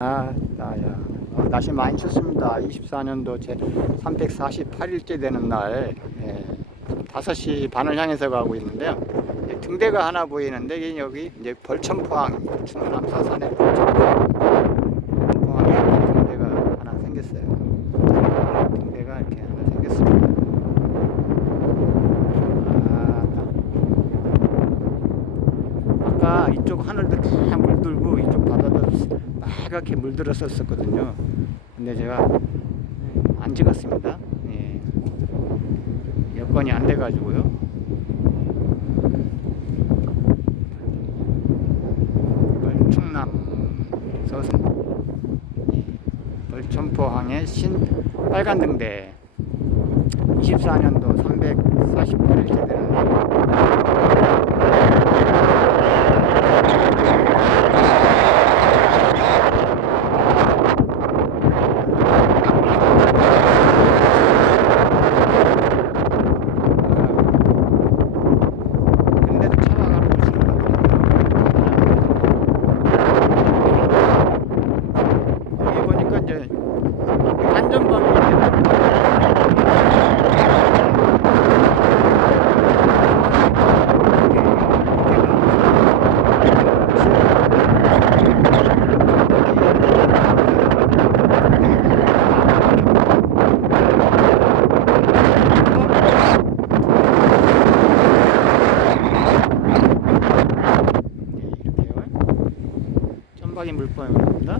나야. 날씨 많이 춥습니다. 24년도 제 348일째 되는 날, 5시 반을 향해서 가고 있는데요. 등대가 하나 보이는데, 여기 이제 벌천포항, 충남 사산의 벌천포항에 등대가 하나 생겼어요. 등대가 이렇게 하나 생겼습니다. 아까 이쪽 하늘도 다 물들고 이쪽 바다도 빨갛게 물들었었거든요. 근데 제가 안 찍었습니다. 여건이 안 돼가지고요. 충남 서산 벌천포항의 신 빨간 등대 24년도 348일째 되는 천박이 물범입니다.